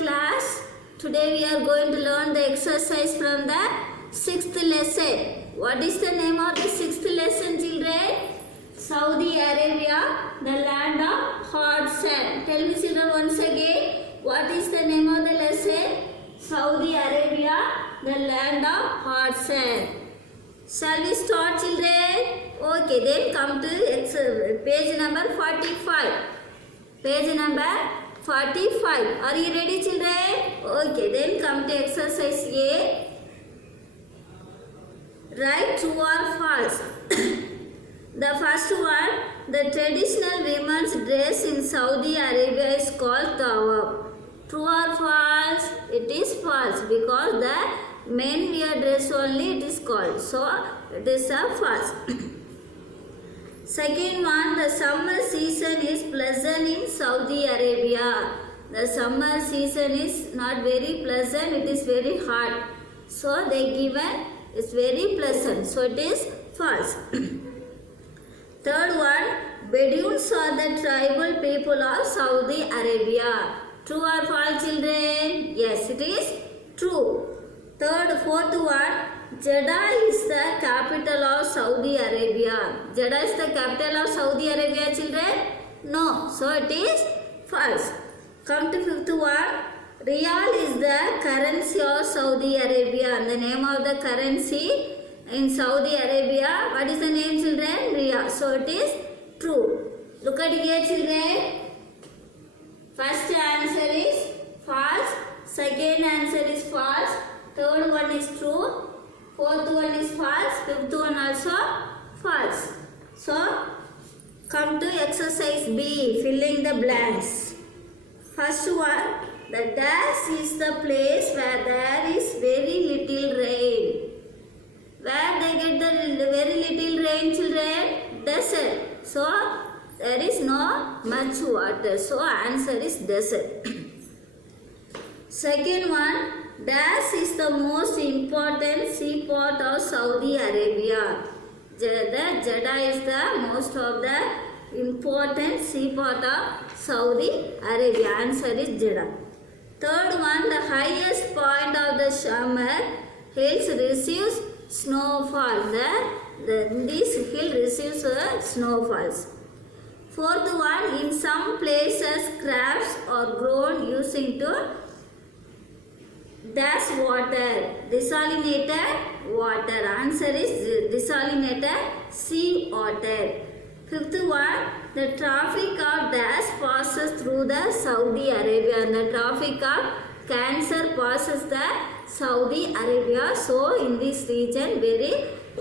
class. Today we are going to learn the exercise from the 6th lesson. What is the name of the 6th lesson, children? Saudi Arabia, the land of hot sand. Tell me, children, once again. What is the name of the lesson? Saudi Arabia, the land of hot sand. Shall we start, children? Okay, then come to page number 45. Page number 45. Are you ready, children? Okay, then come to exercise A. Write true or false. The first one, the traditional women's dress in Saudi Arabia is called tawab. True or false? It is false because the men wear dress only, it is called. So, it is a false. Second one, the summer season is pleasant in Saudi Arabia. The summer season is not very pleasant, it is very hot. So, they given is very pleasant. So, it is false. Third one, Bedouins are the tribal people of Saudi Arabia. True or false, children? Yes, it is true. Fourth one, Jeddah is the capital of Saudi Arabia. Jeddah is the capital of Saudi Arabia, children? No. So, it is false. Come to fifth one. Riyal is the currency of Saudi Arabia. And the name of the currency in Saudi Arabia, what is the name, children? Riyal. So, it is true. Look at here, children. First answer is false. Second answer is false. Third one is true. Fourth one is false. Fifth one also false. So, come to exercise B, filling the blanks. First one, the dash is the place where there is very little rain. Where they get the very little rain, children? Desert. So, there is no much water. So, answer is desert. Second one, dash is the most important seaport of Saudi Arabia. Jeddah is the most of the important seaport of Saudi Arabia. Answer is Jeddah. Third one, the highest point of the Shamar hills receives snowfall. This hill receives snowfalls. Fourth one, in some places crabs are grown using to dash water, desalinated water. Answer is desalinated sea water. Fifth one, the traffic of dash passes through the Saudi Arabia. And the traffic of cancer passes the Saudi Arabia. So, in this region, very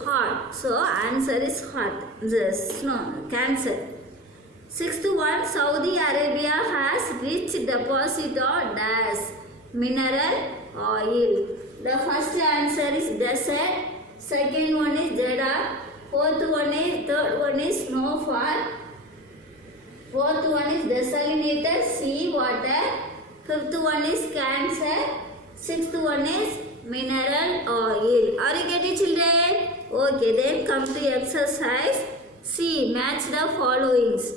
hot. So, answer is hot. Cancer. Sixth one, Saudi Arabia has rich deposit of dash, mineral oil. The first answer is desert. Second one is Jeddah. Third one is snowfall. Fourth one is desalinated sea water. Fifth one is cancer. Sixth one is mineral oil. Are you getting, children? Okay, then come to exercise C. Match the followings.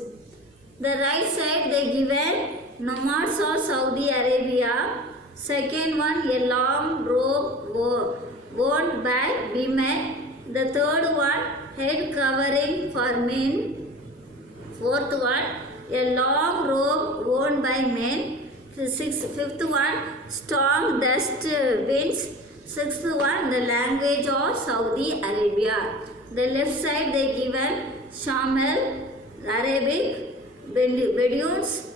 The right side they given nomads of Saudi Arabia. Second one, a long robe worn by women. The third one, head covering for men. Fourth one, a long robe worn by men. Fifth one, strong dust winds. Sixth one, the language of Saudi Arabia. The left side they given Shamel, Arabic, Bedouins,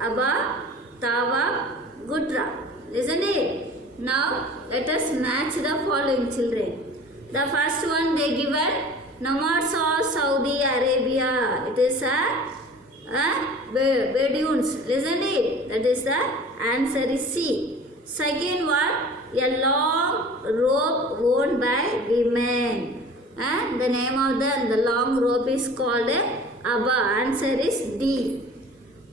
Abba, Tawa, Gudra. Isn't it? Now, let us match the following, children. The first one they given nomads of Saudi Arabia. It is a Bedouins. Isn't it? That is the answer is C. Second one, a long robe worn by women. The name of the long robe is called Abba. Answer is D.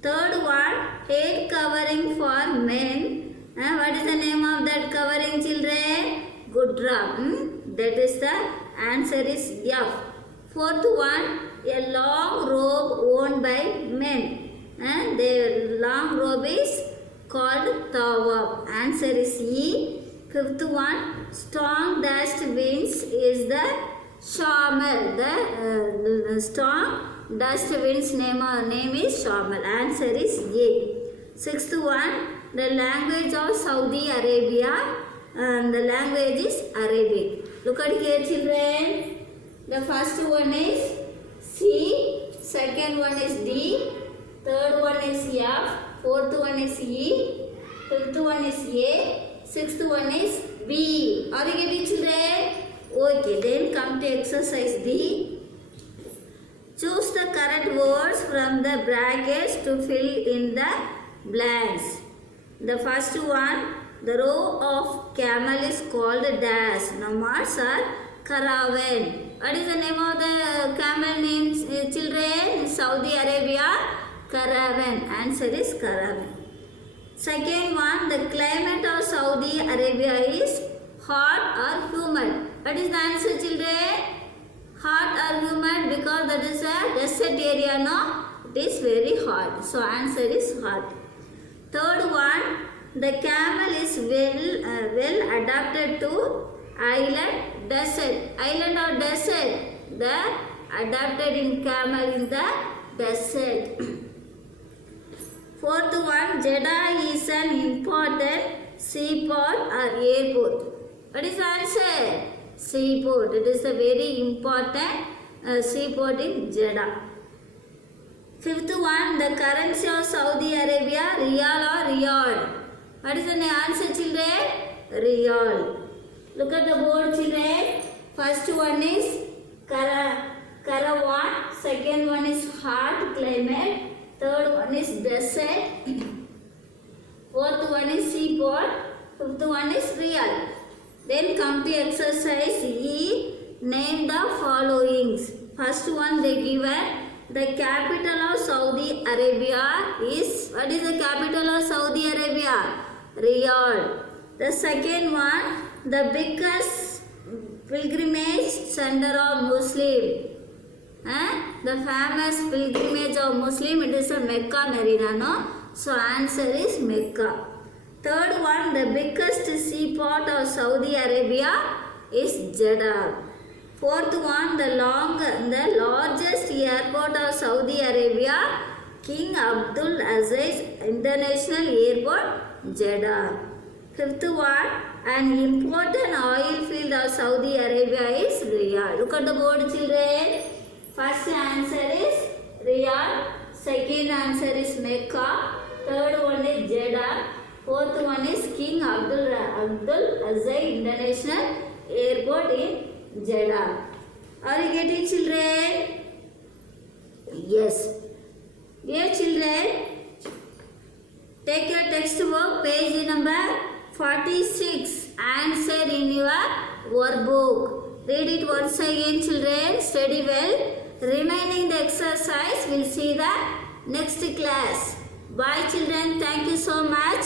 Third one, head covering for men. What is the name of that covering, children? Gudra. That is the answer is F. Fourth one, a long robe worn by men. And the long robe is called Tawab. Answer is E. Fifth one, strong dashed winds is the Shamal. The strong dashed winds name is Shamal. Answer is A. Sixth one, the language of Saudi Arabia. The language is Arabic. Look at here, children. The first one is C. Second one is D. Third one is F. Fourth one is E. Fifth one is A. Sixth one is B. Are you getting, children? Okay, then come to exercise D. Choose the correct words from the brackets to fill in the blanks. The first one, the row of camel is called dash. Nomads are caravan. What is the name of the camel names, children? In Saudi Arabia, caravan. Answer is caravan. Second one, the climate of Saudi Arabia is hot or humid. What is the answer, children? Hot or humid, because that is a desert area, no? It is very hot. So answer is hot. Third one, the camel is well adapted to island, desert. Island or desert? The adapted in camel in the desert. Fourth one, Jeddah is an important seaport or airport. What is the answer? Seaport. It is a very important seaport in Jeddah. Fifth one, the currency of Saudi Arabia, Riyal or Riyal. What is the answer, children? Riyal. Look at the board, children. First one is Caravan. Second one is hot climate. Third one is desert. Fourth one is seaport. Fifth one is Riyal. Then come to exercise E. Name the followings. First one they given. The capital of Saudi Arabia is, what is the capital of Saudi Arabia? Riyadh. The second one, the biggest pilgrimage center of Muslim. The famous pilgrimage of Muslim, it is a Mecca Medina, no? So answer is Mecca. Third one, the biggest seaport of Saudi Arabia is Jeddah. Fourth one, the largest airport of Saudi Arabia, King Abdul Aziz International Airport, Jeddah. Fifth one, an important oil field of Saudi Arabia is Riyadh. Look at the board, children. First answer is Riyadh. Second answer is Mecca. Third one is Jeddah. Fourth one is King Abdul Aziz International Airport in Jeddah. Are you getting, children? Yes. Dear children, take your textbook, page number 46. Answer in your workbook. Read it once again, children. Study well. Remaining the exercise, we'll see the next class. Bye, children. Thank you so much.